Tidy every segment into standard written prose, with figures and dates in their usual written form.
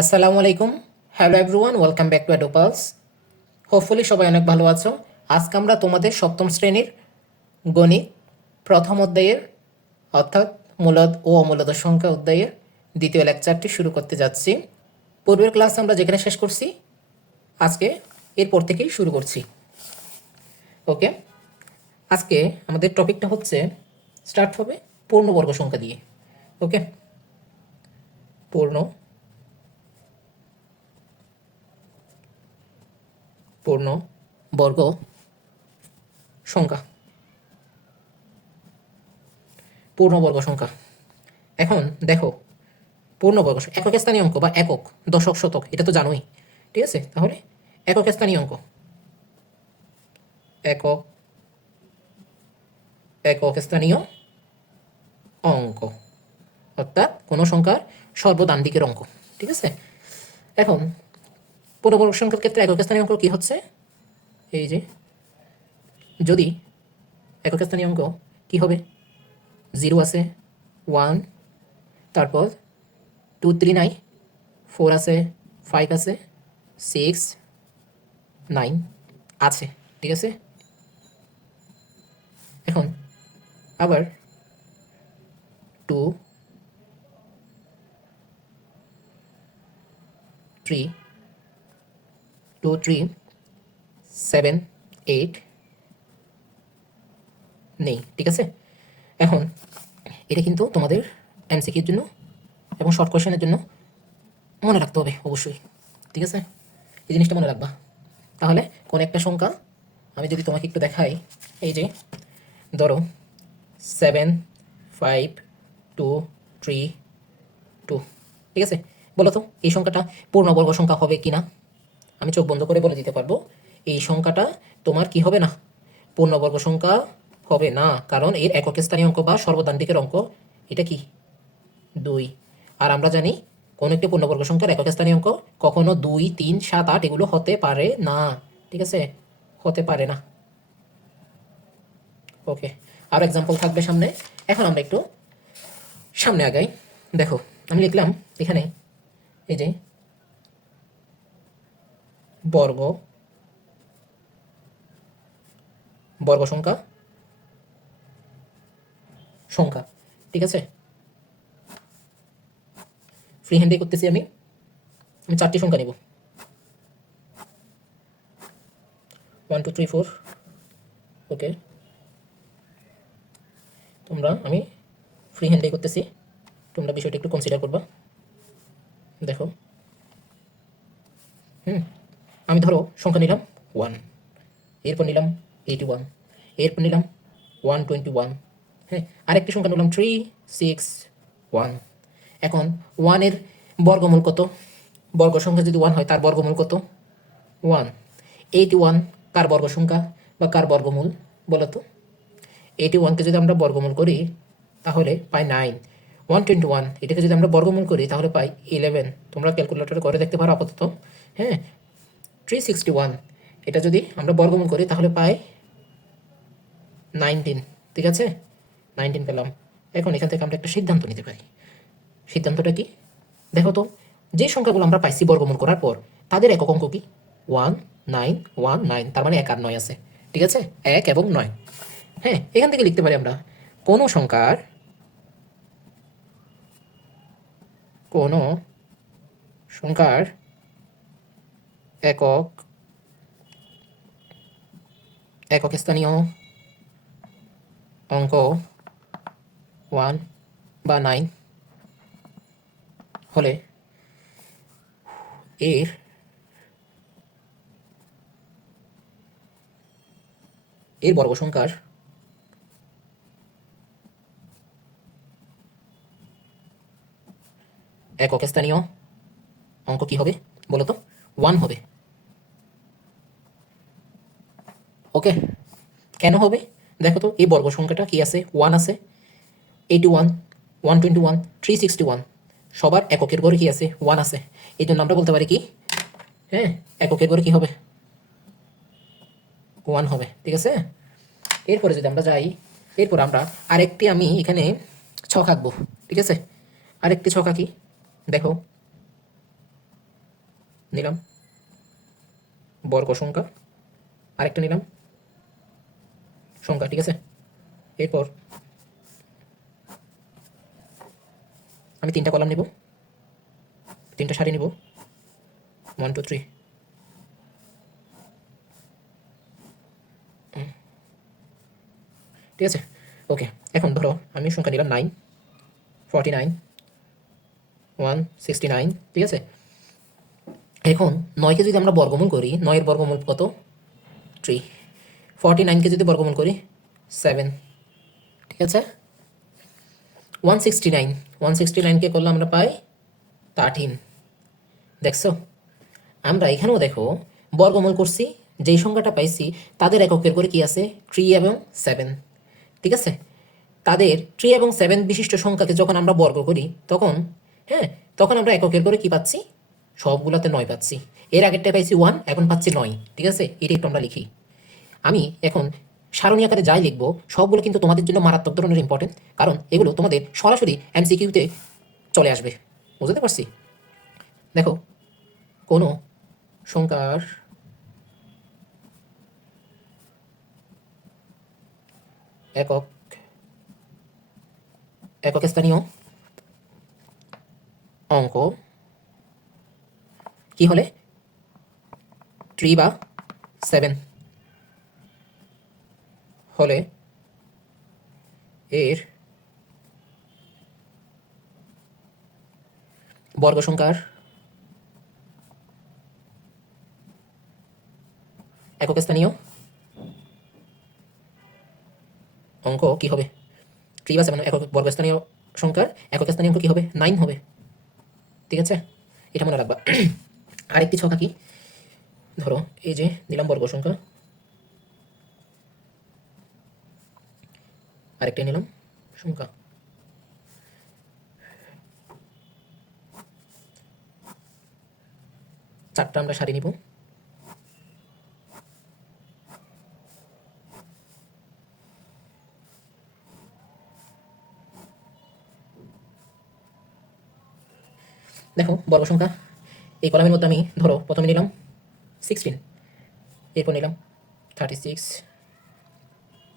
আসসালামু আলাইকুম। Hello everyone, welcome back to অ্যাডোপালস। হোপফুলি সবাই অনেক ভালো আছো। আজকে আমরা তোমাদের সপ্তম শ্রেণীর গণিত প্রথম অধ্যায়ের অর্থাৎ মূলদ ও অমূলদ সংখ্যা অধ্যায়ের দ্বিতীয় লেকচারটি শুরু করতে যাচ্ছি। পূর্বের ক্লাস আমরা যেখানে শেষ করছি আজকে এরপর থেকেই শুরু করছি। ওকে, আজকে আমাদের টপিকটা হচ্ছে স্টার্ট হবে পূর্ণবর্গ সংখ্যা দিয়ে। ওকে, পূর্ণ পূর্ণবর্গ সংখ্যা। পূর্ণবর্গ সংখ্যা, এখন দেখো পূর্ণবর্গ একক স্থানীয় অঙ্ক বা একক, দশক, শতক, এটা তো জানোই। ঠিক আছে, তাহলে একক স্থানীয় অঙ্ক, একক একক স্থানীয় অঙ্ক অর্থাৎ কোনো সংখ্যার সর্বদান দিকের অঙ্ক। ঠিক আছে, এখন পূর্ণবর্গ সংখ্যার ক্ষেত্রে একক স্থানীয় অঙ্ক কি হচ্ছে, এই যে যদি একক স্থানীয় অঙ্ক কি হবে, 0 আছে, 1, তারপর 2 3 নাই, 4 আছে, 5 আছে, 6 9 আছে। ঠিক আছে, এখন আবার 2 3 2 3 7 8 নেই। ঠিক আছে, এখন এটা কিন্তু তোমাদের এমসিকিউর জন্য এবং শর্ট কোয়েশনের জন্য মনে রাখতে হবে অবশ্যই। ঠিক আছে, এই জিনিসটা মনে রাখবা। তাহলে কোন একটা সংখ্যা আমি যদি তোমাকে একটু দেখাই, এই যে ধরো 7 5 2 3 2। ঠিক আছে, বলো তো এই সংখ্যাটা পূর্ণবর্গ সংখ্যা হবে কি না? আমি চোখ বন্ধ করে বলে দিতে পারবো এই সংখ্যাটা তোমার কি হবে না, পূর্ণবর্গ সংখ্যা হবে না, কারণ এর একক স্থানীয় অঙ্ক বা সর্বদান দিকের অঙ্ক এটা কি 2। আর আমরা জানি কোন একটি পূর্ণবর্গ সংখ্যার একক স্থানীয় অঙ্ক কখনো 2 3 7 8 এগুলো হতে পারে না। ঠিক আছে, হতে পারে না। ওকে, আর এক্সাম্পল থাকবে সামনে। এখন আমরা একটু সামনে আগাই। দেখো আমি লিখলাম এখানে, এই যে বর্গ বর্গ সংখ্যা সংখ্যা। ঠিক আছে, ফ্রি হ্যান্ডে করতেছি আমি। আমি 4টি সংখ্যা নিব, 1 2 3 4। ওকে, আমি ফ্রি হ্যান্ডে করতেছি, তোমরা বিষয়টা একটু কনসিডার করবা। দেখো, আমি ধরো সংখ্যা নিলাম 1, এরপর নিলাম 81, এরপর নিলাম 121। হ্যাঁ, আরেকটি সংখ্যা নিলাম 3 6 1। এখন 1 এর বর্গমূল কত? বর্গ সংখ্যা যদি 1 হয় তার বর্গমূল কত? 1। 81 কার বর্গ সংখ্যা বা কার বর্গমূল বলো তো? 81কে যদি আমরা বর্গমূল করি তাহলে পাই 9। 121 এটাকে যদি আমরা বর্গমূল করি তাহলে পাই 11। তোমরা ক্যালকুলেটরে করে দেখতে পারো আপাতত। হ্যাঁ, 361 এটা যদি আমরা বর্গমূল করি তাহলে পাই 19। ঠিক আছে, 19 পেলাম। এখন এখান থেকে আমরা একটা সিদ্ধান্ত নিতে পারি। সিদ্ধান্তটা কি দেখো তো, যে সংখ্যাগুলো আমরা পাইছি বর্গমূল করার পর তাদের একক অঙ্ক কি? 1 9 1 9, তার মানে 1 আর 9 আছে। ঠিক আছে, 1 এবং 9। হ্যাঁ, এখান থেকে লিখতে পারি আমরা কোনো সংখ্যার কোনো সংখ্যার একক একক স্থানীয় অঙ্ক 1 বা 9 হলে এর বর্গ সংখ্যার একক স্থানীয় অঙ্ক কি হবে বলো তো? 1 হবে। ওকে, কেন হবে দেখো তো, এই বর্গ সংখ্যাটা কি আছে? 1 আছে, 81 121 361 সবার এককের ঘরে কি আছে? 1 আছে। এই জন্য আমরা বলতে পারি কি, হ্যাঁ, এককের ঘরে কি হবে? 1 হবে। ঠিক আছে, এরপরে যদি আমরা যাই, এরপর আমরা আরেকটি আমি এখানে ছক আঁকবো। ঠিক আছে, আরেকটি ছক আঁকি। দেখো নিলাম বর্গ সংখ্যা, আরেকটা নিলাম সংখ্যা, ঠিক আছে। এরপর আমি 3টা কলাম নেব, 3টা সারি নেব, 1 2 3। ঠিক আছে, ওকে। এখন ধরো আমি সংখ্যা নিলাম 9, 49, 169, ঠিক আছে। এখন 9কে যদি আমরা বর্গমূল করি, 9-এর বর্গমূল কত? 3। 49কে যদি বর্গমূল করি 7, ঠিক আছে। 169কে করলে আমরা পাই 13। দেখছো, আমরা এখানেও দেখো বর্গমূল করছি, যেই সংখ্যাটা পাইছি তাদের এককের করে কি আছে? 3 এবং 7, ঠিক আছে। তাদের 3 এবং 7 বিশিষ্ট সংখ্যাকে যখন আমরা বর্গ করি তখন, হ্যাঁ, তখন আমরা এককের করে কি পাচ্ছি? সবগুলোতে 9 পাচ্ছি। এর আগেরটা পাইছি 1, এখন পাচ্ছি 9, ঠিক আছে। এটি একটু আমরা লিখি। আমি এখন সারণী আকারে যাই লিখবো সবগুলো কিন্তু তোমাদের জন্য মারাত্মক ধরনের ইম্পর্টেন্ট, কারণ এগুলো তোমাদের সরাসরি এমসিকিউতে চলে আসবে। বুঝতে পারছি? দেখো, কোনো সংখ্যার একক একক স্থানীয় অঙ্ক কি হলে 3 বা 7 হলে এর বর্গ সংখ্যার একক স্থানীয় অঙ্ক কি হবে? 3 বা 7 একক বর্গস্থানীয় সংখ্যার একক স্থানীয় অঙ্ক কি হবে? 9 হবে, ঠিক আছে। এটা মনে রাখবা। আরেকটি ছক আঁকি। ধরো এই যে নিলাম বর্গ সংখ্যা, আরেকটা নিলাম সংখ্যা। চারটা আমরা সারি নিব। দেখো বর্গ সংখ্যা, এই কলামের মধ্যে আমি ধরো প্রথমে নিলাম 16, এরপর নিলাম 36,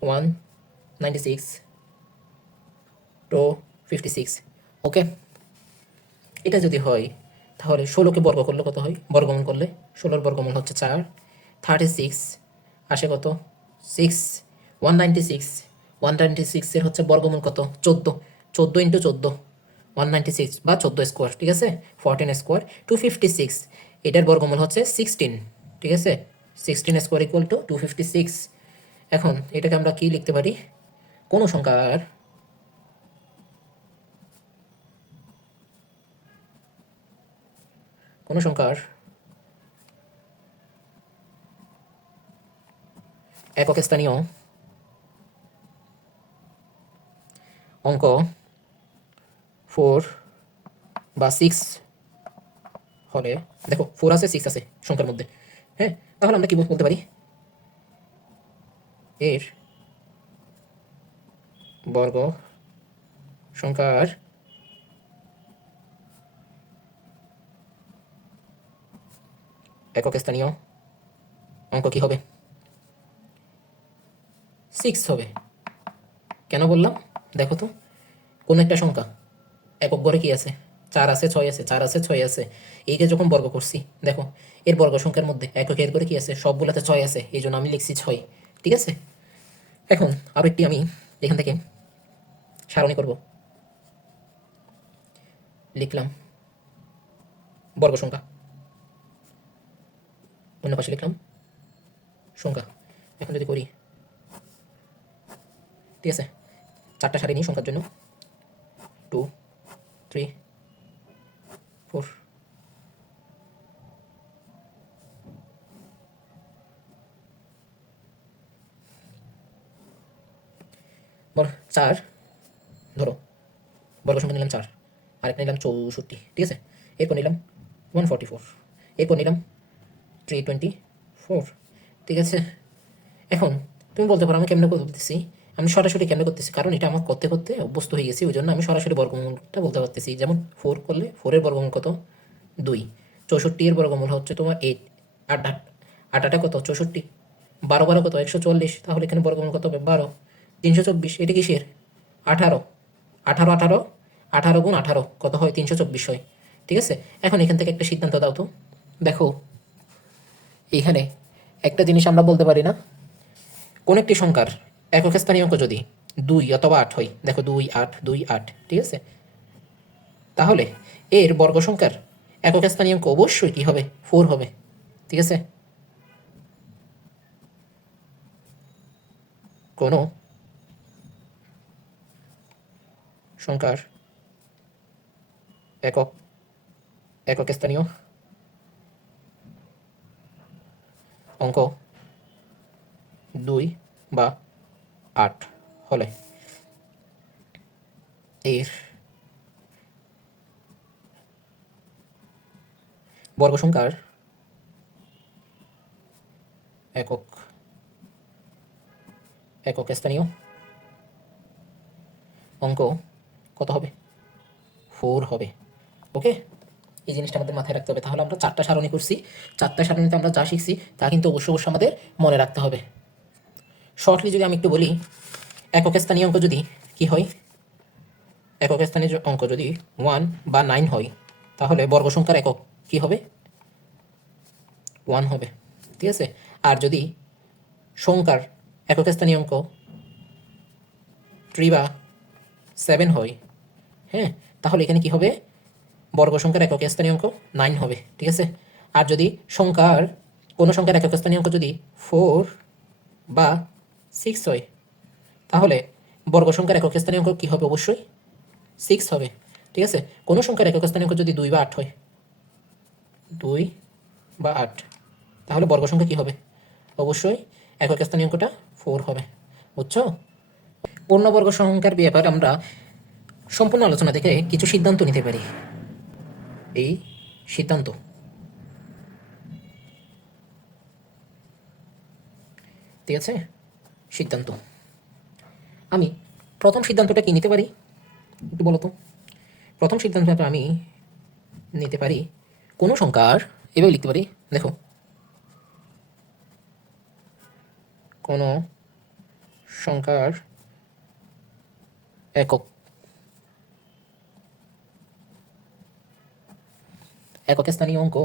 196, 256, ওকে। এটা যদি হয় তাহলে 16কে বর্গ করলে কত হয়? বর্গমূল করলে 16-এর বর্গমূল হচ্ছে 4। 36 আসে কত? 6। 196, 196-এর হচ্ছে বর্গমূল কত? 14। 14 ইন্টু 14, 196 বা 14 স্কোয়ার, ঠিক আছে। 14 স্কোয়ার 256, এটার বর্গমূল হচ্ছে 16, ঠিক আছে। 16 স্কোয়ার ইকুয়াল টু 256। এখন এটাকে আমরা কি লিখতে পারি? কোনো সংখ্যার একক স্থানীয় অঙ্ক 4 বা 6 হলে, দেখো 4 আছে 6 আছে সংখ্যার মধ্যে, হ্যাঁ, তাহলে আমরা কি বলতে পারি? এর বর্গ সংখ্যার একক স্থানীয় অঙ্ক কি হবে? 6 হবে। কেন বললাম? দেখো তো, কোন একটা সংখ্যা একক ঘরে কি আছে? 4 আছে, 6 আছে, 4 আছে, 6 আছে। এইকে যখন বর্গ করছি, দেখো এর বর্গ সংখ্যার মধ্যে এককের করে কি আছে? সবগুলোতে 6 আছে, এই জন্য আমি লিখছি 6, ঠিক আছে। এখন আরো একটি আমি এখান থেকে সারণী করব। লিখলাম বর্গ সংখ্যা, অন্য পাশে লিখলাম সংখ্যা। এখন যদি করি, ঠিক আছে, 4টা সারি নিই সংখ্যার জন্য। 2 3 4, বড় 4, ধরো বর্গ সংখ্যা নিলাম 4, আরেকটা নিলাম 64, ঠিক আছে। এরপর নিলাম 144, এরপর নিলাম 324, ঠিক আছে। এখন তুমি বলতে পারো আমি কেমনে করতেছি? আমি সরাসরি কেমনে করতেছি? কারণ এটা আমার করতে করতে অভ্যস্ত হয়ে গেছি, ওই জন্য আমি সরাসরি বর্গমূলটা বলতে পারতেছি। যেমন 4 করলে 4-এর বর্গমূল কত? 2। 64 এর বর্গমূল হচ্ছে তোমার 8। আট আট আট আটা কত 64, 12 12 কত 140, তাহলে এখানে বর্গমূল কত হবে 12, 324। এটা কিসের 18, 18 18 18 গুণ 18 কত হয় 324 হয়। ঠিক আছে, এখন এখান থেকে একটা সিদ্ধান্ত দাও তো। দেখো এখানে একটা জিনিস আমরা বলতে পারি না, কোন একটি সংখ্যার একক স্থানীয় অঙ্ক যদি 2 অথবা 8 হয়, দেখো 2 8 2 8, ঠিক আছে, তাহলে এর বর্গ সংখ্যার একক স্থানীয় অঙ্ক অবশ্যই কি হবে 4 হবে। ঠিক আছে, কোনো সংখ্যার একক একক স্থানীয় অঙ্ক 2 বা 8 হলে এর বর্গ সংখ্যার একক একক স্থানীয় অঙ্ক কত হবে 4 হবে। ওকে, এই জিনিসটা আমাদের মাথায় রাখতে হবে। তাহলে আমরা 4টা সারণী করছি, 4টা সারণীতে আমরা যা শিখছি তা কিন্তু অবশ্যই অবশ্যই আমাদের মনে রাখতে হবে। শর্টলি যদি আমি একটু বলি, একক স্থানীয় অঙ্ক যদি কি হয়, একক স্থানীয় অঙ্ক যদি 1 বা 9 হয়, তাহলে বর্গ সংখ্যার একক কি হবে 1 হবে। ঠিক আছে, আর যদি সংখ্যার একক স্থানীয় অঙ্ক 3 বা 7 হয়, হ্যাঁ, তাহলে এখানে কি হবে বর্গ সংখ্যার একক স্থানীয় অঙ্ক 9 হবে। ঠিক আছে, আর যদি সংখ্যার কোনো সংখ্যার একক স্থানীয় অঙ্ক যদি 4 বা 6 হয়, তাহলে বর্গ সংখ্যার একক স্থানীয় অঙ্ক কী হবে অবশ্যই 6 হবে। ঠিক আছে, কোনো সংখ্যার একক স্থানীয় অঙ্ক যদি 2 বা 8 হয়, 2 বা 8, তাহলে বর্গ সংখ্যা কী হবে অবশ্যই একক স্থানীয় অঙ্কটা 4 হবে। বুঝছো? পূর্ণবর্গ সংখ্যার ব্যাপারে আমরা সম্পূর্ণ আলোচনা থেকে কিছু সিদ্ধান্ত নিতে পারি। এই সিদ্ধান্ত, ঠিক আছে, সিদ্ধান্ত আমি প্রথম সিদ্ধান্তটা কি নিতে পারি একটু বলো তো। প্রথম সিদ্ধান্তটা আমি নিতে পারি কোনো সংখ্যার, এভাবে লিখতে পারি, দেখো কোনো সংখ্যার একক একক স্থানীয় অঙ্ক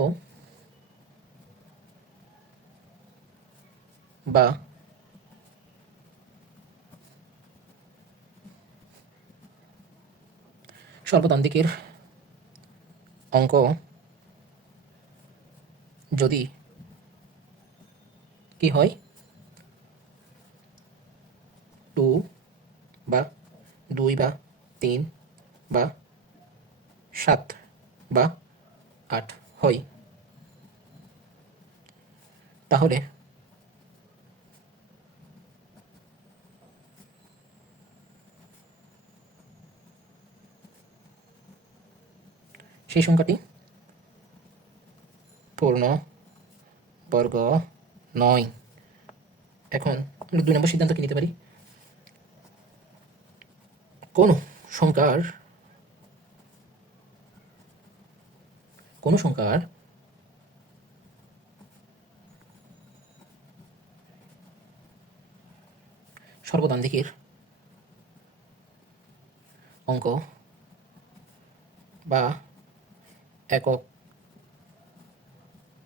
বা স্বল্পতান দিকের অঙ্ক যদি কি হয় 2 বা 2 বা 3 বা 7 বা 8 হয়, তাহলে সেই সংখ্যাটি পূর্ণ বর্গ নয়। এখন আমরা 2 নম্বর সিদ্ধান্ত কি নিতে পারি, কোনো সংখ্যার সর্বদান দিকের অঙ্ক বা একক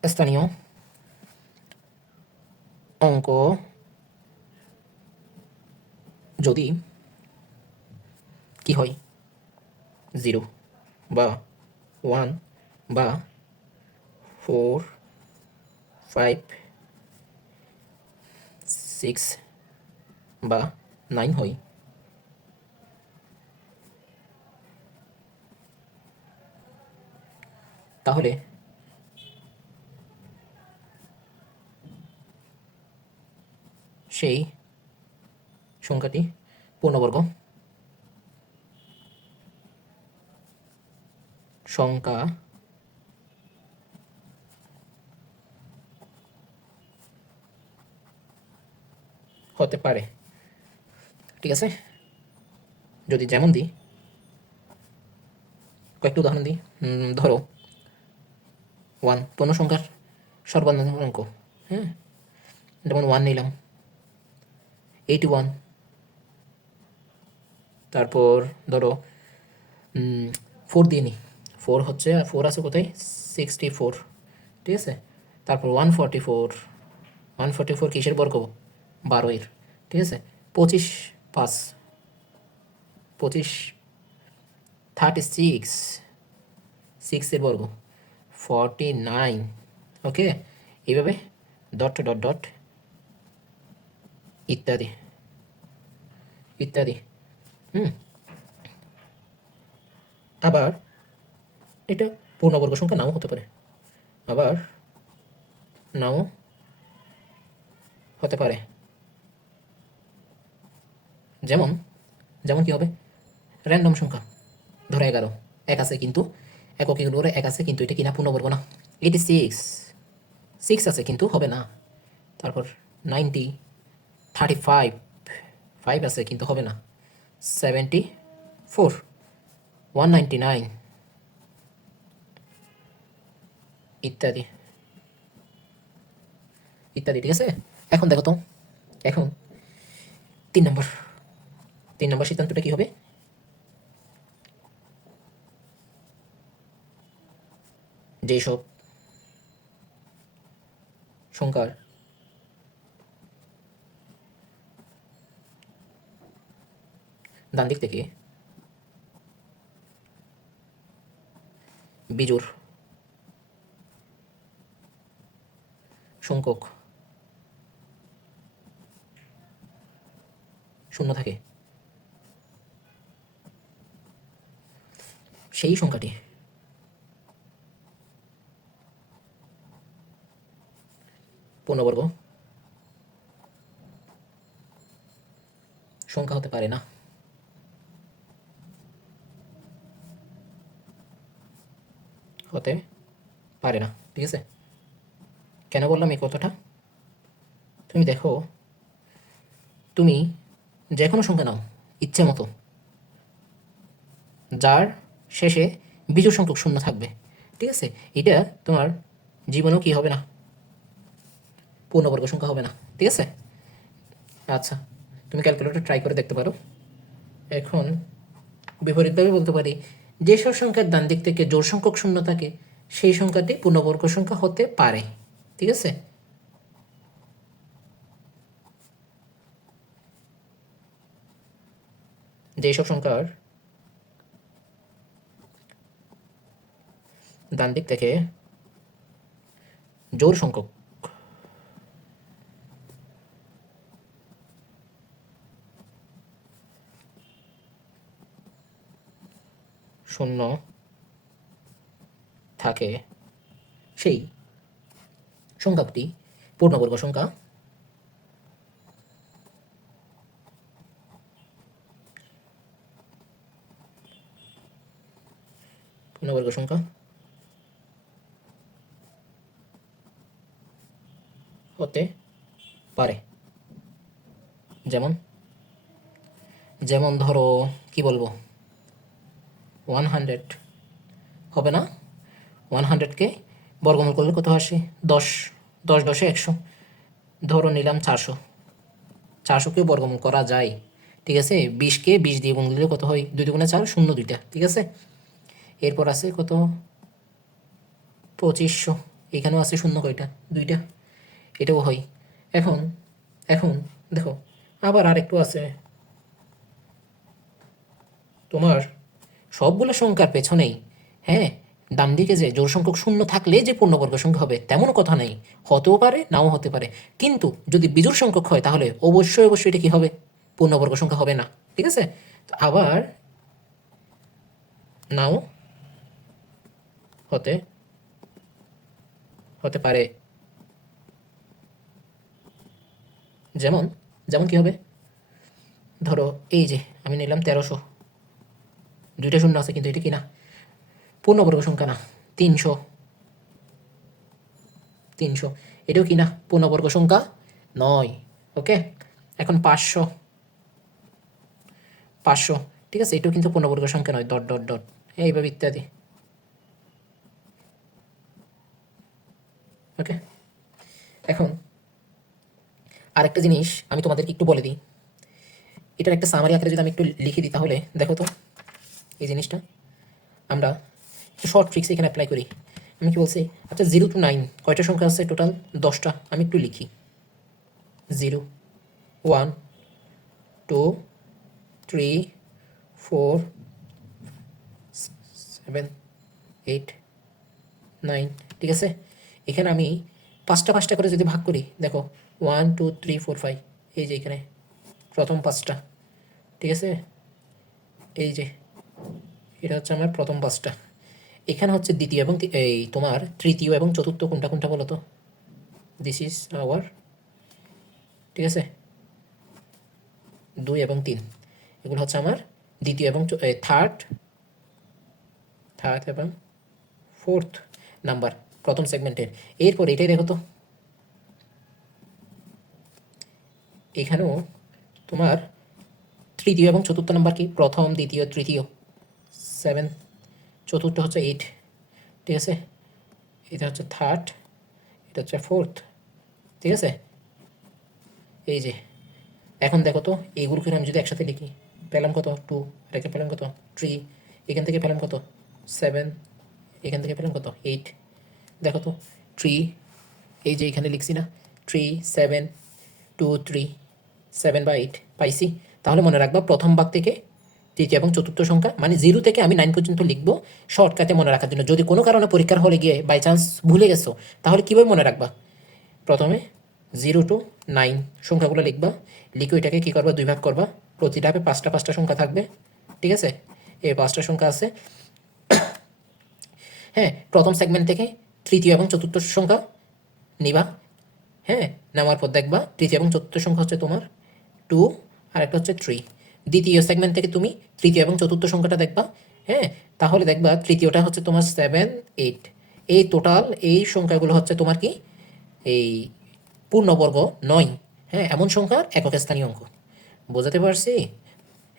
স্থানীয় অঙ্ক যদি কি হয় 0 বা 1 বা 4 5 6 বা 9 হয়, তাহলে সেই সংখ্যাটি পূর্ণবর্গ সংখ্যা হতে পারে। ঠিক আছে, যদি যেমন দিই, কয়েকটি উদাহরণ দিই। ধরো ওয়ান পূর্ণ সংখ্যার সর্বনিম্ন অঙ্ক। হ্যাঁ, যেমন 1 নিলাম, 81। তারপর ধরো 4 দিয়ে নিই, 4 হচ্ছে, 4 আছে কোথায়, 64, ঠিক আছে। তারপর 144, 144 কিসের বর্গ, 12 এর, ঠিক আছে। 25 5, 25 36, 6 এর বর্গ, 49, ওকে। এইভাবে ডট ডট ডট ইত্যাদি ইত্যাদি। আবার এটা পূর্ণবর্গ সংখ্যা নাও হতে পারে, আবার নাও হতে পারে। যেমন যেমন কি হবে, র্যান্ডম সংখ্যা, ধরো 11, এক আছে কিন্তু এককের উপরে এক আছে, কিন্তু এটা কিনা পূর্ণবর্গ না। 86, 6 আছে কিন্তু হবে না। তারপর 90, 35, 5 আছে কিন্তু হবে না। 74, 199 ইত্যাদি ইত্যাদি, ঠিক আছে। এখন দেখো তো, এখন 3 নম্বর সিদ্ধান্তটা কি হবে, যেসব সংখ্যার ডান দিক থেকে বিজোড় সংখ্যক শূন্য থাকে, সেই সংখ্যাটি পূর্ণবর্গ সংখ্যা হতে পারে না। হতে পারে না, ঠিক আছে। কেন বললাম এই কথাটা, তুমি দেখো, তুমি যে কোনো সংখ্যা নাও ইচ্ছে মতো, যার শেষে বিজোড় সংখ্যক শূন্য থাকবে, ঠিক আছে, এটা তোমার জীবনেও কি হবে না, পূর্ণবর্গ সংখ্যা হবে না, ঠিক আছে। আচ্ছা, তুমি ক্যালকুলেটর ট্রাই করে দেখতে পারো। এখন বিপরীতভাবে বলতে পারি, যেসব সংখ্যার ডান দিক থেকে জোড় সংখ্যক শূন্য থাকে সেই সংখ্যাটি পূর্ণবর্গ সংখ্যা হতে পারে, ঠিক আছে। যেসব সংখ্যার ডান দিক থেকে জোড় সংখ্যক শূন্য থাকে সেই সংখ্যাটি পূর্ণবর্গ সংখ্যা পূর্ণবর্গ সংখ্যা হতে পারে। যেমন যেমন ধরো কি বলবো, 100 হবে না, 100কে বর্গমূল করলে কত আসে, 10, 10 10 100, ধরো নিলাম 400, 400কেও বর্গমূল করা যায়, ঠিক আছে। 20কে 20 দিয়ে গুণ দিলে কত হয়, 2 দুগুণে 4, 0 2টা, ঠিক আছে। এরপর আছে কত, 2500, এখানেও আছে শূন্য কয়টা, 2টা, এটাও হয়। এখন এখন দেখো, আবার আরেকটু আছে, তোমার সবগুলো সংখ্যার পেছনেই, হ্যাঁ, ডান দিকে যে জোড় সংখ্যক শূন্য থাকলে যে পূর্ণবর্গ সংখ্যা হবে তেমন কথা নেই, হতেও পারে নাও হতে পারে। কিন্তু যদি বিজোড় সংখ্যক হয় তাহলে অবশ্যই অবশ্যই এটা কি হবে, পূর্ণবর্গ সংখ্যা হবে না, ঠিক আছে। তো আবার নাও হতে হতে পারে। যেমন যেমন কি হবে, ধরো এই যে আমি নিলাম 1300, 2টা শূন্য আছে কিন্তু এটা কি না, পূর্ণবর্গ সংখ্যা না। 300, 300 এটাও কি না, পূর্ণবর্গ সংখ্যা নয়, ওকে। এখন 500, 500, ঠিক আছে, এটাও কিন্তু পূর্ণবর্গ সংখ্যা নয়, ডট ডট ডট, এইভাবে ইত্যাদি। ওকে, এখন আরেকটা জিনিস আমি তোমাদেরকে একটু বলে দিই। এটার একটা সামারি আকারে যদি আমি একটু লিখে দিই তাহলে দেখো তো এই জিনিসটা আমরা শর্ট ট্রিক্স এখানে অ্যাপ্লাই করি। আমি কি বলছি, আচ্ছা 0 to 9 কয়টা সংখ্যা আছে টোটাল? 10টা। আমি একটু লিখি 0 1 2 3 4 7 8 9, ঠিক আছে। এখানে আমি পাঁচটা পাঁচটা করে যদি ভাগ করি, দেখো 1 2 3 4 5, এই যে এখানে প্রথম পাঁচটা, ঠিক আছে। এই যে এটা হচ্ছে আমার প্রথম পাঁচটা। এখানে হচ্ছে দ্বিতীয় এবং এই তোমার তৃতীয় এবং চতুর্থ কোনটা কোনটা বলো তো? দিস ইজ আওয়ার, ঠিক আছে, 2 এবং 3 এগুলো হচ্ছে আমার দ্বিতীয় এবং থার্ড থার্ড এবং ফোর্থ নাম্বার প্রথম সেগমেন্টের। এরপর এটাই দেখো তো, এখানেও তোমার তৃতীয় এবং চতুর্থ নাম্বার কি? প্রথম, দ্বিতীয়, তৃতীয় 7, চতুর্থ হচ্ছে 8, ঠিক আছে। এটা হচ্ছে থার্ড, এটা হচ্ছে ফোর্থ, ঠিক আছে। এই যে এখন দেখো তো এইগুলোকে আমি যদি একসাথে লিখি, পেলাম কত? 2, এটাকে পেলাম কত? 3, এখান থেকে পেলাম কত? 7, এখান থেকে পেলাম কত? 8। দেখো তো 3, এই যে এখানে লিখছি না 3 7 2 3 7 বা 8 পাইছি। তাহলে মনে রাখবা প্রথম ভাগ থেকে তৃতীয় এবং চতুর্থ সংখ্যা, মানে 0 থেকে আমি 9 পর্যন্ত লিখবো শর্টকাটে মনে রাখার জন্য। যদি কোনো কারণে পরীক্ষার হলে গিয়ে বাই চান্স ভুলে গেছো তাহলে কীভাবে মনে রাখবা? প্রথমে 0 to 9 সংখ্যাগুলো লিখবা, লিখে ওইটাকে কী করবা? 2 ভাগ করবা। প্রতি ধাপে পাঁচটা পাঁচটা সংখ্যা থাকবে, ঠিক আছে। এই পাঁচটা সংখ্যা আছে। হ্যাঁ, প্রথম সেগমেন্ট থেকে তৃতীয় এবং চতুর্থ সংখ্যা নিবা। হ্যাঁ, নেওয়ার পর দেখবা তৃতীয় এবং চতুর্থ সংখ্যা হচ্ছে তোমার 2 আর একটা হচ্ছে 3। দ্বিতীয় সেগমেন্ট থেকে তুমি তৃতীয় এবং চতুর্থ সংখ্যাটা দেখবা। হ্যাঁ, তাহলে দেখবা তৃতীয়টা হচ্ছে তোমার 7 8। এই টোটাল এই সংখ্যাগুলো হচ্ছে তোমার কি? এই পূর্ণবর্গ নয়। হ্যাঁ, এমন সংখ্যার একক স্থানীয় অঙ্ক। বোঝাতে পারছি?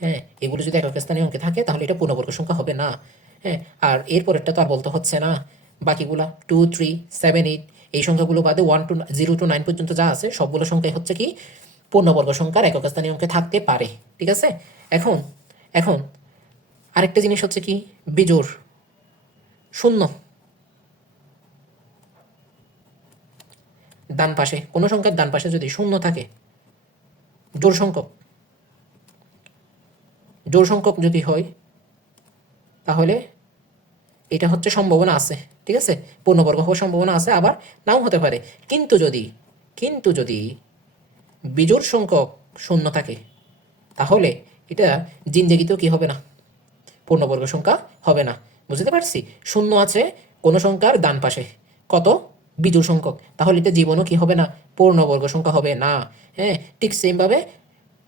হ্যাঁ, এগুলো যদি একক স্থানীয় অঙ্কে থাকে তাহলে এটা পূর্ণবর্গ সংখ্যা হবে না। হ্যাঁ, আর এরপরেরটা তো আর বলতে হচ্ছে না। বাকিগুলা 2 3 7 8 এই সংখ্যাগুলো বাদে 1 to 0 to 9 পর্যন্ত যা আছে সবগুলো সংখ্যাই হচ্ছে কি? পূর্ণবর্গ সংখ্যার একক স্থানীয় অঙ্কে থাকতে পারে, ঠিক আছে। এখন এখন আরেকটা জিনিস হচ্ছে কি? বিজোড় শূন্য। ডান পাশে কোনো সংখ্যার ডান পাশে যদি শূন্য থাকে, জোড় সংখ্যক জোড় সংখ্যক যদি হয় তাহলে এটা হচ্ছে সম্ভাবনা আছে, ঠিক আছে। পূর্ণবর্গ হওয়ার সম্ভাবনা আছে, আবার নাও হতে পারে। কিন্তু যদি বিজোড় সংখ্যক শূন্য থাকে তাহলে এটা জিন্দেগিতেও কি হবে না? পূর্ণবর্গ সংখ্যা হবে না। বুঝতে পারছি? শূন্য আছে কোনো সংখ্যার ডান পাশে, কত? বিজোড় সংখ্যক, তাহলে এটা জীবনও কি হবে না? পূর্ণবর্গ সংখ্যা হবে না। হ্যাঁ, ঠিক সেমভাবে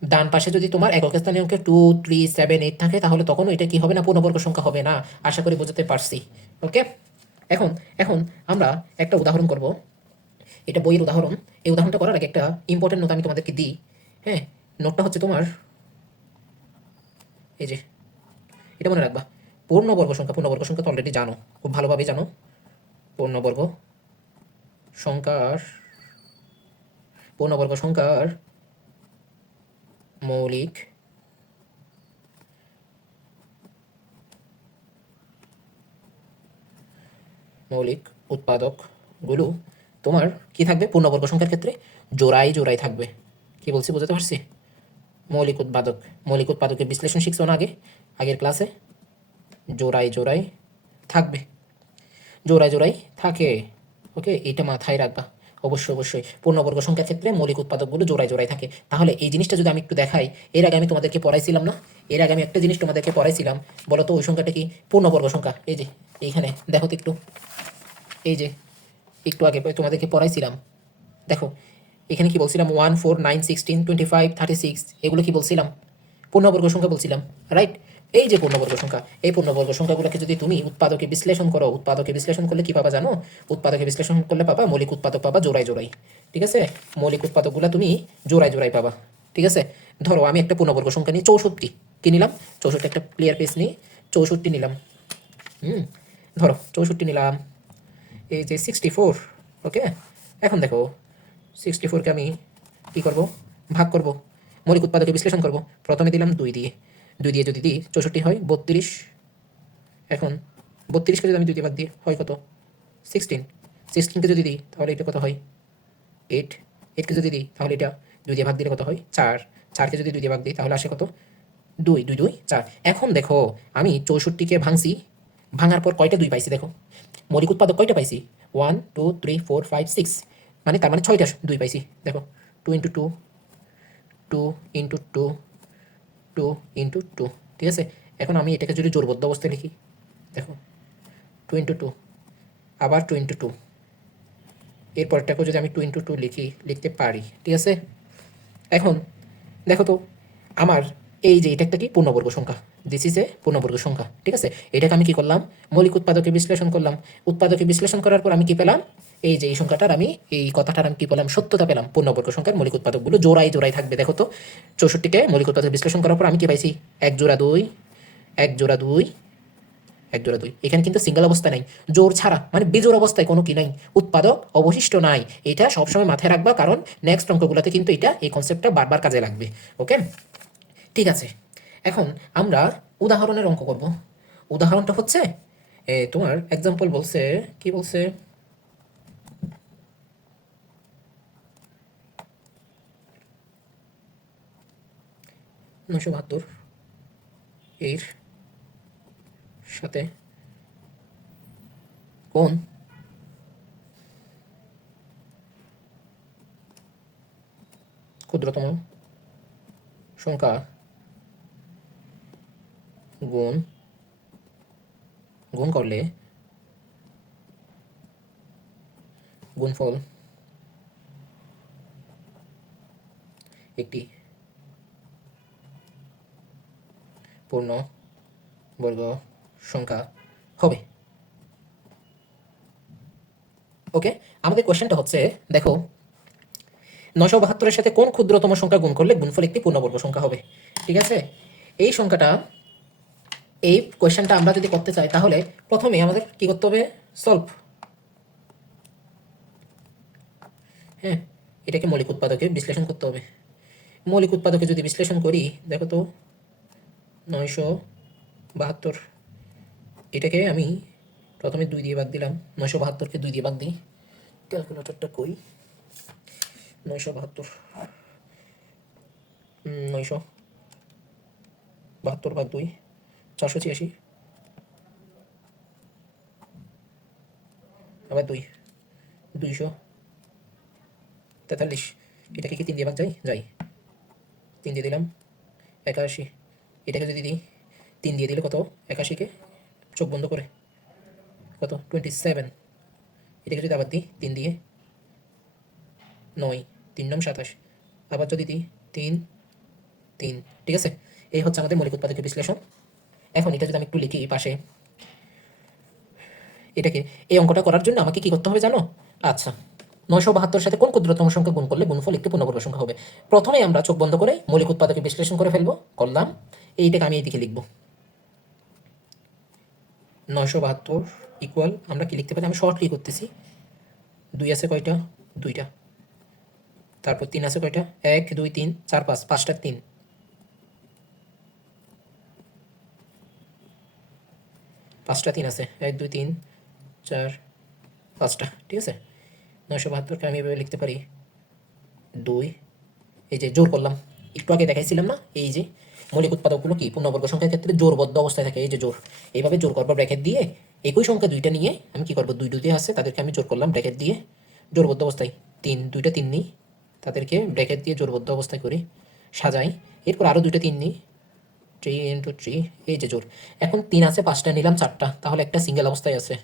ডান পাশে যদি তোমার একক স্থানীয় অঙ্কে 2 3 7 8 থাকে তাহলে তখনও এটা কি হবে না? পূর্ণবর্গ সংখ্যা হবে না। আশা করি বুঝতে পারছি। ওকে, এখন এখন আমরা একটা উদাহরণ করব। এটা বইয়ের উদাহরণ। এই উদাহরণটা করার আগে একটা ইম্পর্টেন্ট নোট আমি তোমাদেরকে দিই। হ্যাঁ, নোটটা হচ্ছে তোমার এই যে, এটা মনে রাখবা। পূর্ণবর্গ সংখ্যা তো অলরেডি জানো, খুব ভালোভাবে জানো। পূর্ণবর্গ সংখ্যার পূর্ণবর্গ সংখ্যার মৌলিক মৌলিক উৎপাদকগুলো তোমার কি থাকবে? পূর্ণবর্গ সংখ্যার ক্ষেত্রে জোড়ায় জোড়ায় থাকবে। কি বলছি বুঝতে পারছি? মৌলিক উৎপাদকের বিশ্লেষণ শিখছো না আগের ক্লাসে? জোড়ায় জোড়ায় থাকবে, জোড়ায় জোড়ায় থাকে। ওকে, এটা মাথায় রাখবা। অবশ্যই পূর্ণবর্গ সংখ্যার ক্ষেত্রে মৌলিক উৎপাদকগুলো জোড়ায় জোড়ায় থাকে। তাহলে এই জিনিসটা যদি আমি একটু দেখাই, এর আগে আমি তোমাদেরকে পড়াইছিলাম না? এর আগে আমি একটা জিনিস তোমাদেরকে পড়াইছিলাম, বলো তো ওই সংখ্যাটা কি? পূর্ণবর্গ সংখ্যা। এই যে এইখানে দেখো তো একটু, এই যে একটু আগে তোমাদেরকে পড়াইছিলাম, দেখো এখানে কি বলছিলাম? 1 4 9 16 25 36, এগুলো কি বলছিলাম? পূর্ণবর্গ সংখ্যা বলছিলাম, রাইট? এই যে পূর্ণবর্গ সংখ্যা, এই পূর্ণবর্গ সংখ্যাগুলোকে যদি তুমি উৎপাদকে বিশ্লেষণ করো, উৎপাদকে বিশ্লেষণ করলে কি পাবা জানো? উৎপাদকে বিশ্লেষণ করলে পাবা মৌলিক উৎপাদক পাবা জোড়ায় জোড়ায়, ঠিক আছে। মৌলিক উৎপাদকগুলো তুমি জোড়ায় জোড়ায় পাবা, ঠিক আছে। ধরো আমি একটা পূর্ণবর্গ সংখ্যা নিই 64, কি নিলাম? 64, একটা ক্লিয়ার পেজ নিই, 64 নিলাম। ধরো 64 নিলাম। এই যে 64, ওকে, এখন দেখো 64কে আমি কী করব, ভাগ করব, মৌলিক উৎপাদকে বিশ্লেষণ করব। প্রথমে দিলাম 2 দিয়ে যদি দিই 64 হয় 32। এখন 32কে যদি আমি 2 দিয়ে ভাগ দিই হয় কত, 16কে যদি দিই তাহলে এটা কত হয় 8কে যদি দিই তাহলে এটা 2 দিয়ে ভাগ দিলে কত হয় 4কে যদি 2 দিয়ে ভাগ দিই তাহলে আসে কত 2 এখন দেখো আমি 64কে ভাঙছি, ভাঙার পর কয়টা 2 পাইছি দেখো, মৌলিক উৎপাদক কয়টা পাইছি 1 2 3 4 5 6, মানে তার মানে 6টা 2 পাইছি দেখো, 2 ইন্টু 2, 2 ইন্টু 2, 2 ইন্টু 2, ঠিক আছে। এখন আমি এটাকে যদি জোরবদ্ধ অবস্থায় লিখি দেখো 2 ইন্টু 2, আবার 2 ইন্টু 2, এরপরটাকেও যদি আমি 2 ইন্টু 2 লিখতে পারি, ঠিক আছে। এখন দেখো তো আমার এই যে এটা একটা কি পূর্ণবর্গ সংখ্যা, দিস ইজ এ পূর্ণবর্গ সংখ্যা, ঠিক আছে। এটাকে আমি কি করলাম, মৌলিক উৎপাদকে বিশ্লেষণ করলাম। উৎপাদকে বিশ্লেষণ করার পর আমি কি পেলাম, এই যে এই সংখ্যাটার আমি এই কথাটার আমি কি পেলাম, সত্যতা পেলাম। পূর্ণবর্গ সংখ্যার মৌলিক উৎপাদকগুলো জোড়ায় জোড়ায় থাকবে। দেখো তো 64কে মৌলিক উৎপাদক বিশ্লেষণ করার পর আমি কি পাইছি, 1 জোড়া 2, 1 জোড়া 2, 1 জোড়া 2। এখানে কিন্তু সিঙ্গেল অবস্থা নাই, জোর ছাড়া, মানে বেজোড় অবস্থায় কোনো কি নাই, উৎপাদক অবশিষ্ট নাই। এটা সবসময় মাথায় রাখবা, কারণ নেক্সট অঙ্কগুলোতে কিন্তু এটা এই কনসেপ্টটা বারবার কাজে লাগবে। ওকে, ঠিক আছে। এখন আমরা উদাহরণের অঙ্ক করব। উদাহরণটা হচ্ছে তোমার এক্সাম্পল বলছে, কি বলছে, নশো বাহাত্তর এর সাথে কোন ক্ষুদ্রতম সংখ্যা গুণ গুণ করলে গুণফল একটি পূর্ণ বর্গ সংখ্যা হবে। ওকে, আমাদের কোশ্চেনটা হচ্ছে দেখো 972-এর সাথে কোন ক্ষুদ্রতম সংখ্যা গুণ করলে গুণফল একটি পূর্ণবর্গ সংখ্যা হবে, ঠিক আছে। এই সংখ্যাটা, এই কোয়েশ্চেনটা আমরা যদি করতে চাই তাহলে প্রথমে আমাদের কি করতে হবে, সলভ, হ্যাঁ, এটাকে মৌলিক উৎপাদকে বিশ্লেষণ করতে হবে। মৌলিক উৎপাদকে যদি বিশ্লেষণ করি দেখো তো 972, এটাকে আমি প্রথমে 2 দিয়ে ভাগ দিলাম, 972কে 2 দিয়ে ভাগ দিই, ক্যালকুলেটরটা কই, 972, 972 ভাগ 2 486, আবার 2 243, এটাকে কি 3 দিয়ে ভাগ যাই 3 দিয়ে দিলাম 81, এটাকে যদি দিই 3 দিয়ে দিলে কত, 81কে চোখ বন্ধ করে কত 27, এটাকে যদি আবার দিই 3 দিয়ে 9, 3 9 27, আবার যদি দিই 3 3, ঠিক আছে। এই হচ্ছে আমাদের মৌলিক উৎপাদকের বিশ্লেষণ। এখন এটা যদি আমি একটু লিখি পাশে, এটাকে এই অঙ্কটা করার জন্য আমাকে কি করতে হবে জানো, আচ্ছা 972 সাথে কোন ক্ষুদ্রতম সংখ্যা গুণ করলে গুণফল একটি পূর্ণবর্গ সংখ্যা হবে। প্রথমে আমরা চোখ বন্ধ করে মৌলিক উৎপাদকে বিশ্লেষণ করে ফেলবো, করলাম, এইটাকে আমি এইদিকে লিখবো 972 ইকুয়াল, আমরা কি লিখতে পারি, আমি শর্টলি করতেছি, 2 আছে কয়টা, 2টা, তারপর 3 আছে কয়টা, 1 2 3 4 5, 5টা 3, 5টা 3 আছে, 1 2 3 4 5টা, ঠিক আছে। 972কে আমি এভাবে লিখতে পারি 2, এই যে জোর করলাম, একটু আগে দেখাইছিলাম না, এই যে মৌলিক উৎপাদকগুলো কি পূর্ণবর্গ সংখ্যার ক্ষেত্রে জোরবদ্ধ অবস্থায় থাকে, এই যে জোর, এইভাবে জোর করবো ব্র্যাকেট দিয়ে, একই সংখ্যা 2টা নিয়ে আমি কি করবো, 2 2 দিয়ে আছে তাদেরকে আমি জোর করলাম ব্র্যাকেট দিয়ে, জোরবদ্ধ অবস্থায় 3, 2টা 3 নিই, তাদেরকে ব্র্যাকেট দিয়ে জোরবদ্ধ অবস্থায় করি, সাজাই, এরপর আরও 2টা 3 নিই, 3 ইন্টু 3, এই যে জোর। এখন 3 আছে 5টা নিলাম 4টা, তাহলে একটা সিঙ্গেল অবস্থায় আছে।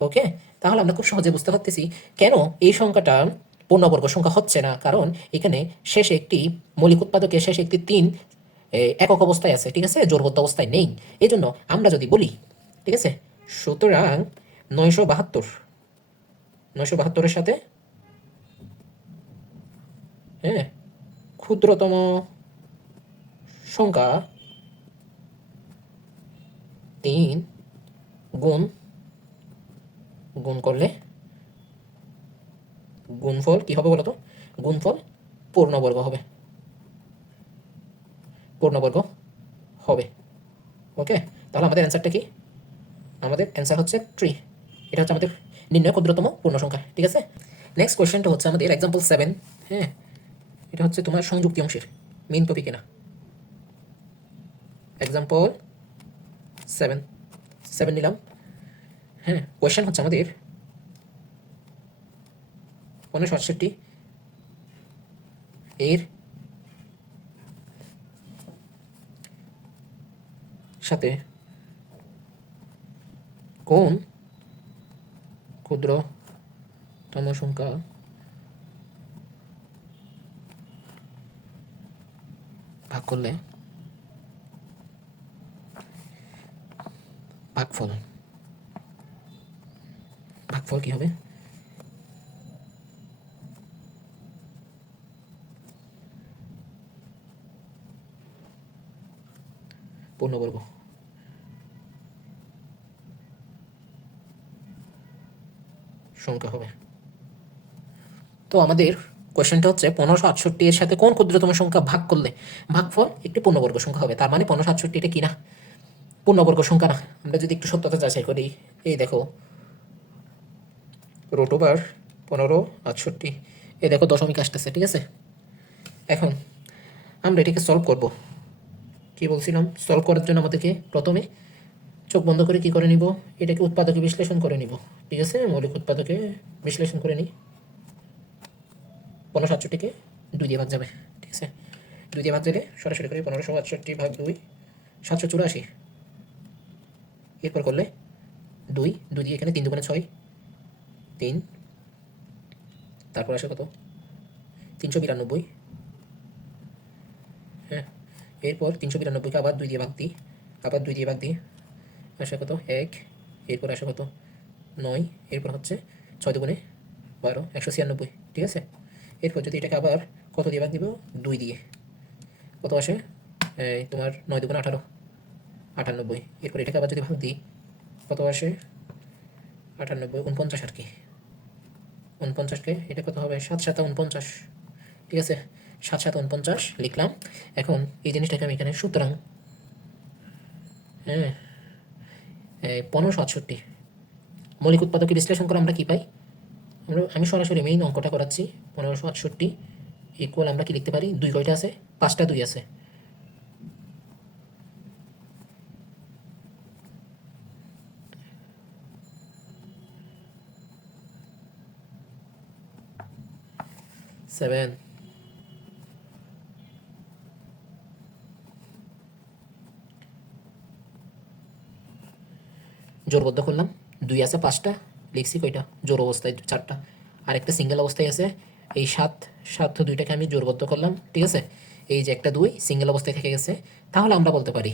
ওকে, তাহলে আমরা খুব সহজে বুঝতে পারতেছি কেন এই সংখ্যাটা পূর্ণবর্গ সংখ্যা হচ্ছে না, কারণ এখানে শেষে একটি মৌলিক উৎপাদকের শেষে একটি 3 একক অবস্থায় আছে, ঠিক আছে, জোরবদ্ধ অবস্থায় নেই। এই জন্য আমরা যদি বলি, ঠিক আছে, সুতরাং 972-এর সাথে, হ্যাঁ, ক্ষুদ্রতম সংখ্যা 3 গুণ গুণ করলে গুণফল কি হবে বলো তো? গুণফল পূর্ণবর্গ হবে, পূর্ণবর্গ হবে। ওকে, তাহলে আমাদের অ্যান্সারটা কি? আমাদের অ্যান্সার হচ্ছে 3। এটা হচ্ছে আমাদের নির্ণয় ক্ষুদ্রতম পূর্ণ সংখ্যা। ঠিক আছে, নেক্সট কোয়েশ্চেনটা হচ্ছে আমাদের এক্সাম্পল 7। হ্যাঁ, এটা হচ্ছে তোমার সংযুক্তি অংশের মেইন টপিকে না। এক্সাম্পল 7 7 নিলাম। হ্যাঁ, কোয়েশ্চেন হচ্ছে আমাদের 1568 এর সাথে কোন ক্ষুদ্রতম সংখ্যা ভাগ করলে ভাগফল ভাগফল কি হবে? পূর্ণবর্গ। সংখ্যা হবে। তো আমাদের কোয়েশ্চেনটা হচ্ছে 1568 এর সাথে কোন ক্ষুদ্রতম সংখ্যা ভাগ করলে ভাগফল একটি পূর্ণবর্গ সংখ্যা হবে। তার মানে 1568 এটা কি না? পূর্ণবর্গ সংখ্যা না। আমরা যদি একটু সত্যতা যাচাই করি, এই দেখো রুট ওভার 1568, এই দেখো দশমিক আসতেছে। ঠিক আছে, এখন আমরা এটাকে সলভ করব। কি বলছিলাম? সলভ করার জন্য আমাদেরকে প্রথমে চোখ বন্ধ করে কি করে নিব? এটাকে উৎপাদকে বিশ্লেষণ করে নিব। ঠিক আছে, মৌলিক উৎপাদকে বিশ্লেষণ করে নিই। 1568কে 2 দিয়ে ভাগ যাবে। ঠিক আছে, 2 দিয়ে ভাগ দিলে সরাসরি করে 1568 ভাগ 2 784। এরপর করলে 2 2 দিয়ে এখানে 3 দুগুণে 6, 3, তারপর আসে কত? 392। হ্যাঁ, এরপর 392কে আবার 2 দিয়ে ভাগ দিই, আবার 2 দিয়ে ভাগ দিই, আসে কত? 1। এরপর আসে কত? 9। এরপর হচ্ছে 6 দুগুণে 12, 196। ঠিক আছে, এরপর যদি এটাকে আবার কত দিয়ে ভাগ দিব? 2 দিয়ে, কত আসে? তোমার 9 দুগুণে 18, 98। এরপর এটাকে আবার যদি ভাগ দিই, কত আসে? 98, 49 আর কি। 49কে এটা কত হবে? 7 7 49। ঠিক আছে, 7 7 49 লিখলাম। এখন এই জিনিসটাকে আমি এখানে সুতরাং, হ্যাঁ, 1568 মৌলিক উৎপাদকে বিশ্লেষণ করে আমরা কি পাই? আমি সরাসরি মেইন অঙ্কটা করাচ্ছি। 1568 ইকুয়াল আমরা কি লিখতে পারি? 2 কয়টা আছে? 5টা 2 আছে। সেভেন, জোরবদ্ধ করলাম। 2 আছে 5টা, লিখছি কয়টা? জোর অবস্থায় 4টা, আর একটা সিঙ্গেল অবস্থায় আছে। এই 7 7 2টাকে আমি জোরবদ্ধ করলাম। ঠিক আছে, এই যে একটা 2 সিঙ্গেল অবস্থায় থেকে গেছে। তাহলে আমরা বলতে পারি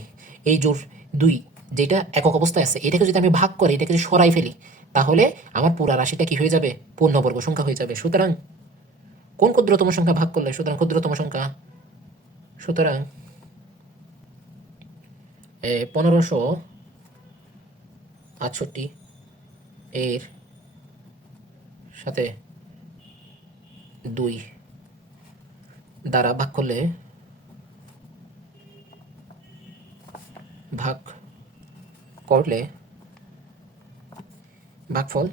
এই জোর 2 যেটা একক অবস্থায় আছে, এটাকে যদি আমি ভাগ করি, এটাকে যদি সরাই ফেলি, তাহলে আমার পুরা রাশিটা কি হয়ে যাবে? পূর্ণবর্গ সংখ্যা হয়ে যাবে। সুতরাং কোন ক্ষুদ্রতম সংখ্যা ভাগ করলে? সুতরাং ক্ষুদ্রতম সংখ্যা, সুতরাং 1568 এর সাথে 2 দ্বারা ভাগ করলে ভাগ করলে ভাগফল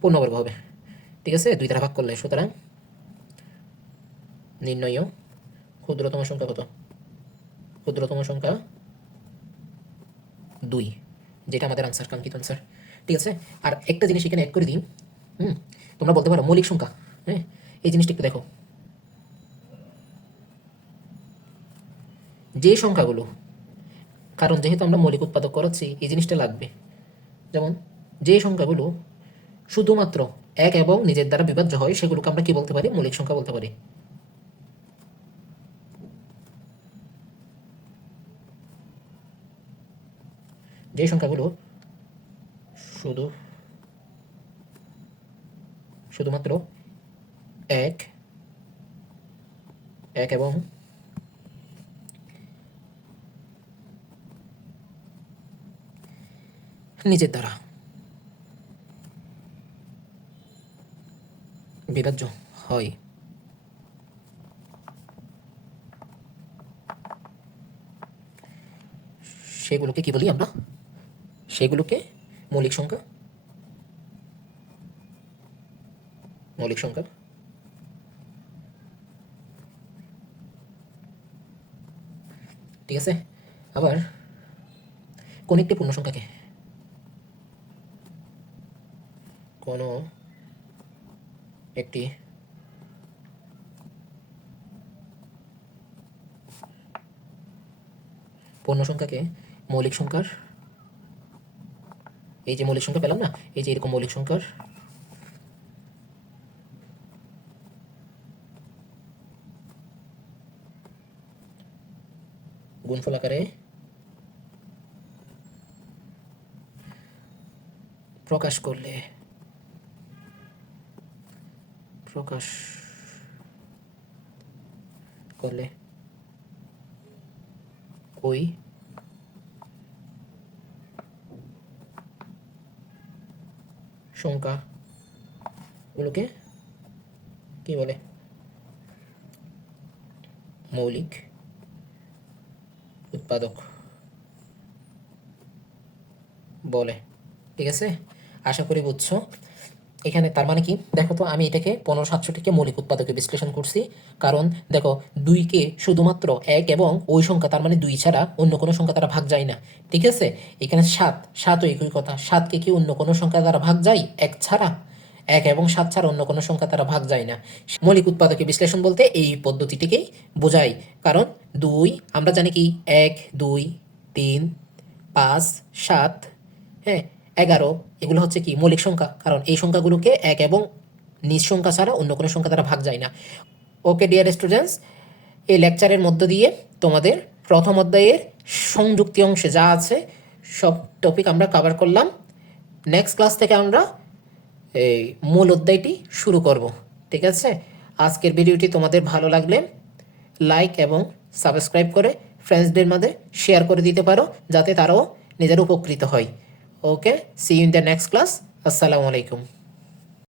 পূর্ণবর্গ হবে। ঠিক আছে, 2 দ্বারা ভাগ করলে। সুতরাং নির্ণয় ক্ষুদ্রতম সংখ্যা কত? ক্ষুদ্রতম সংখ্যা 2, যেটা আমাদের আনসার, কাঙ্ক্ষিত আনসার। ঠিক আছে, আর একটা জিনিস এখানে অ্যাড করে দিই। তোমরা বলতে পারো মৌলিক সংখ্যা। হ্যাঁ, এই জিনিসটা একটু দেখো। যে সংখ্যাগুলো, কারণ যেহেতু আমরা মৌলিক উৎপাদক করাচ্ছি, এই জিনিসটা লাগবে। যেমন যে সংখ্যাগুলো শুধুমাত্র 1 এবং নিজের দ্বারা বিভাজ্য হয়, সেগুলোকে আমরা কি বলতে পারি? মৌলিক সংখ্যা বলতে পারি। যে সংখ্যাগুলো শুধু শুধুমাত্র 1 1 এবং নিজের দ্বারা বিভাজ্য হয়। সেগুলোকে কি বলি আমরা? সেগুলোকে মৌলিক সংখ্যা। মৌলিক সংখ্যা। ঠিক আছে। আবার কোন একটি পূর্ণ সংখ্যাকে কোনো একটি পূর্ণ সংখ্যাকে মৌলিক সংখ্যার, এই যে মৌলিক সংখ্যা পেলাম না, এই যে এরকম মৌলিক সংখ্যার গুণফল আকারে প্রকাশ করলে ওই সংখ্যাগুলোকে কি বলে? মৌলিক উৎপাদক বলে। ঠিক আছে, আশা করি বুঝছো। এখানে তার মানে কি দেখো তো, আমি এটাকে 1567কে মৌলিক উৎপাদকে বিশ্লেষণ করছি। কারণ দেখো, 2কে শুধুমাত্র 1 এবং ওই সংখ্যা, তার মানে 2 ছাড়া অন্য কোনো সংখ্যা দ্বারা ভাগ যায় না। ঠিক আছে, এখানে 7ও একই কথা। 7কে কি অন্য কোনো সংখ্যা দ্বারা ভাগ যায় 1 ছাড়া? 1 এবং 7 ছাড়া অন্য কোনো সংখ্যা দ্বারা ভাগ যায় না। মৌলিক উৎপাদকে বিশ্লেষণ বলতে এই পদ্ধতিটিকেই বোঝায়। কারণ 2 আমরা জানি কি 1 2 3 5 7, হ্যাঁ 11, এগুলো হচ্ছে কি মৌলিক সংখ্যা। কারণ এই সংখ্যাগুলোকে 1 এবং নিজ সংখ্যা ছাড়া অন্য কোনো সংখ্যা দ্বারা ভাগ যায় না। ওকে ডিয়ার স্টুডেন্টস, এই লেকচারের মধ্য দিয়ে তোমাদের প্রথম অধ্যায়ের সংযুক্তি অংশে যা আছে সব টপিক আমরা কভার করলাম। নেক্সট ক্লাস থেকে আমরা এই মূল অধ্যায়টি শুরু করব। ঠিক আছে, আজকের ভিডিওটি তোমাদের ভালো লাগলে লাইক এবং সাবস্ক্রাইব করে ফ্রেন্ডসদের মধ্যে শেয়ার করে দিতে পারো, যাতে তারাও নিজেরা উপকৃত হয়। Okay, see you in the next class. আসসালামু আলাইকুম।